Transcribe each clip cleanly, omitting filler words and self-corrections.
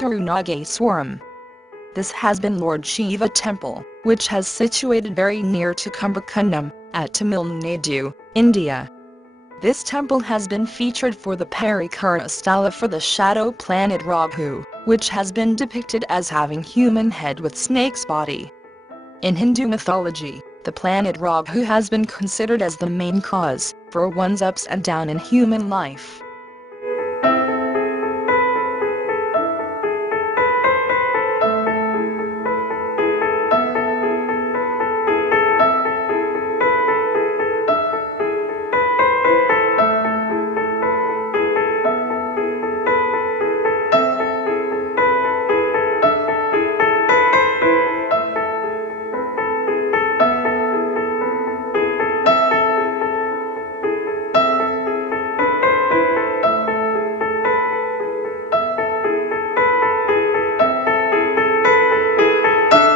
Thirunageswaram. This has been Lord Shiva temple, which has situated very near to Kumbakonam, at Tamil Nadu, India. This temple has been featured for the Parikara sthala for the shadow planet Rahu, which has been depicted as having human head with snake's body. In Hindu mythology, the planet Rahu has been considered as the main cause for one's ups and downs in human life.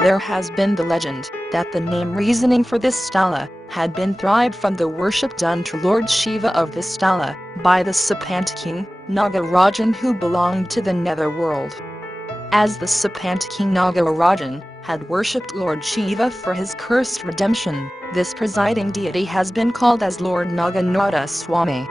There has been the legend that the name reasoning for this sthala had been derived from the worship done to Lord Shiva of this sthala by the serpent king, Nagarajan, who belonged to the nether world. As the serpent king Nagarajan had worshipped Lord Shiva for his cursed redemption, this presiding deity has been called as Lord Naganatha Swamy.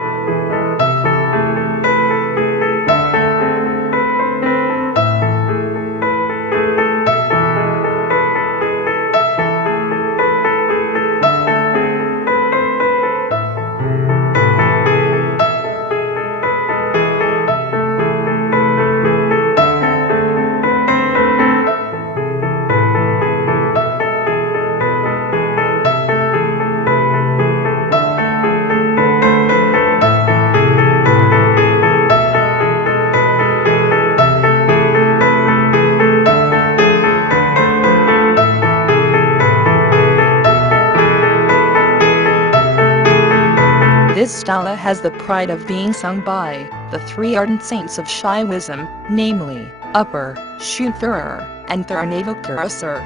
This sthala has the pride of being sung by the three ardent saints of Shaivism, namely, Upper Shuthura and Thirunageswaram.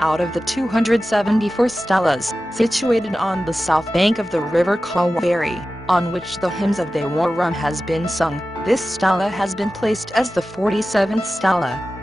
Out of the 274 sthalas situated on the south bank of the river Kaveri, on which the hymns of Devaram has been sung, this sthala has been placed as the 47th sthala.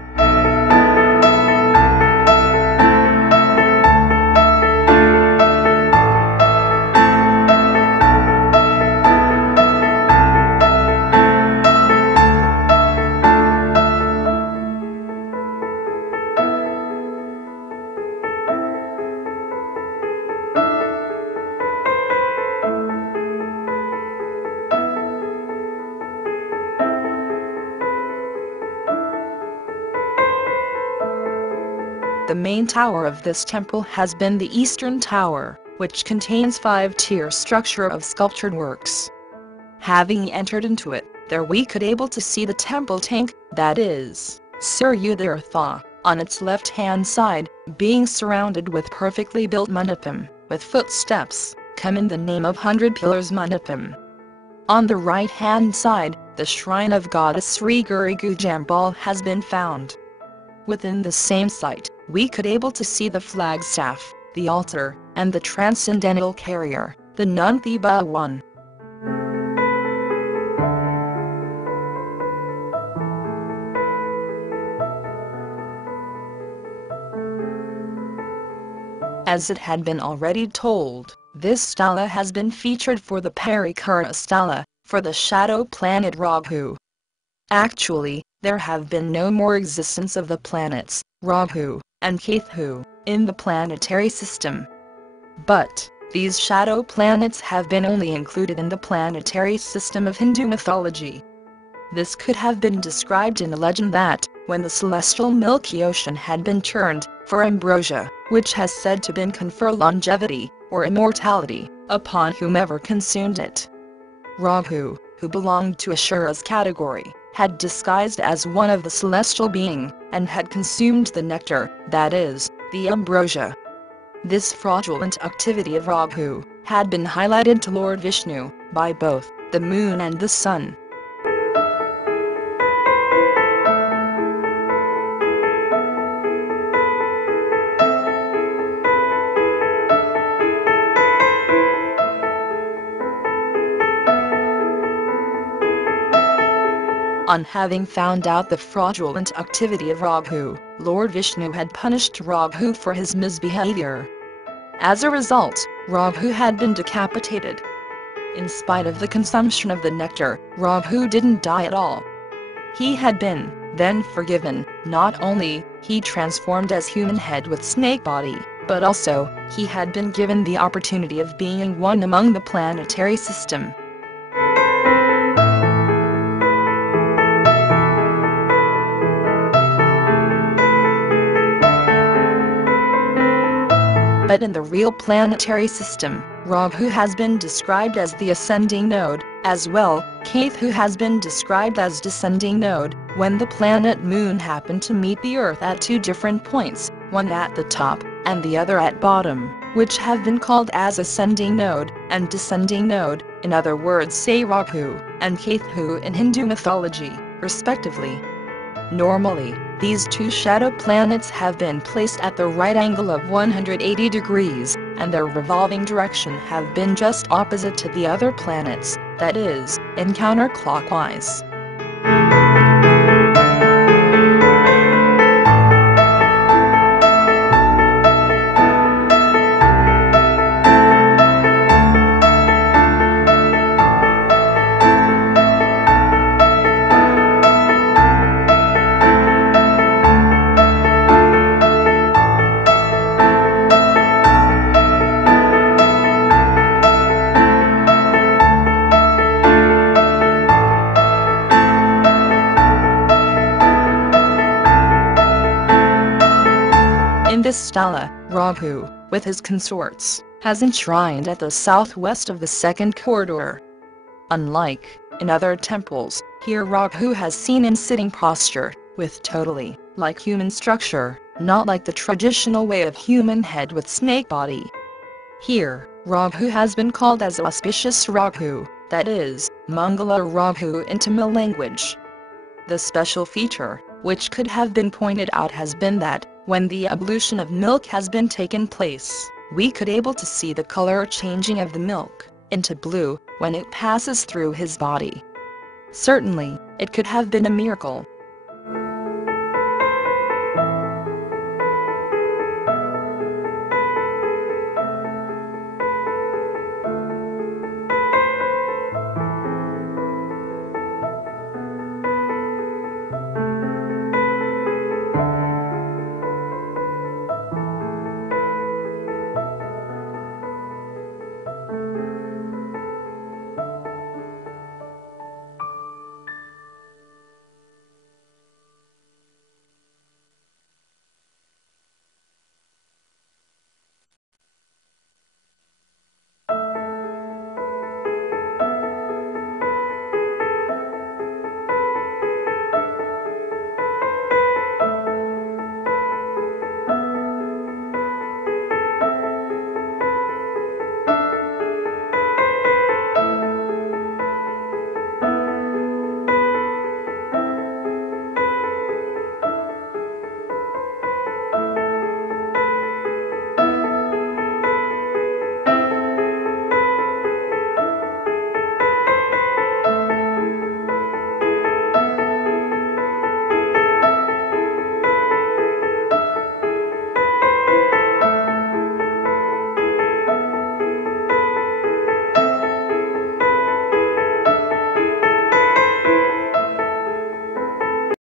The main tower of this temple has been the Eastern Tower, which contains 5-tier structure of sculptured works. Having entered into it, there we could able to see the temple tank, that is, Suryudartha, on its left-hand side, being surrounded with perfectly built mandapam, with footsteps, come in the name of 100 pillars mandapam. On the right-hand side, the shrine of goddess Sri Gurigujambal has been found. Within the same site, we could able to see the flagstaff, the altar, and the transcendental carrier, the Nanthi Bhawan. As it had been already told, this sthala has been featured for the Parikara sthala, for the shadow planet Rahu. Actually, there have been no more existence of the planets, Rahu and Ketu, in the planetary system. But these shadow planets have been only included in the planetary system of Hindu mythology. This could have been described in a legend that, when the celestial Milky Ocean had been churned for ambrosia, which has said to been confer longevity, or immortality, upon whomever consumed it, Rahu, who belonged to Ashura's category, had disguised as one of the celestial being, and had consumed the nectar, that is, the ambrosia. This fraudulent activity of Rahu had been highlighted to Lord Vishnu by both the moon and the sun. On having found out the fraudulent activity of Rahu, Lord Vishnu had punished Rahu for his misbehavior. As a result, Rahu had been decapitated. In spite of the consumption of the nectar, Rahu didn't die at all. He had been, then, forgiven. Not only he transformed as human head with snake body, but also, he had been given the opportunity of being one among the planetary system. But in the real planetary system, Rahu has been described as the ascending node, as well, Ketu has been described as descending node, when the planet Moon happened to meet the Earth at two different points, one at the top, and the other at bottom, which have been called as ascending node, and descending node, in other words say Rahu, and Ketu in Hindu mythology, respectively. Normally, these two shadow planets have been placed at the right angle of 180 degrees, and their revolving direction have been just opposite to the other planets, that is, in counterclockwise. In this sthala, Rahu, with his consorts, has enshrined at the southwest of the second corridor. Unlike in other temples, here Rahu has seen in sitting posture, with totally like human structure, not like the traditional way of human head with snake body. Here, Rahu has been called as auspicious Rahu, that is, Mangala Rahu in Tamil language. The special feature, which could have been pointed out, has been that, when the ablution of milk has been taken place, we could able to see the color changing of the milk into blue when it passes through his body. Certainly, it could have been a miracle,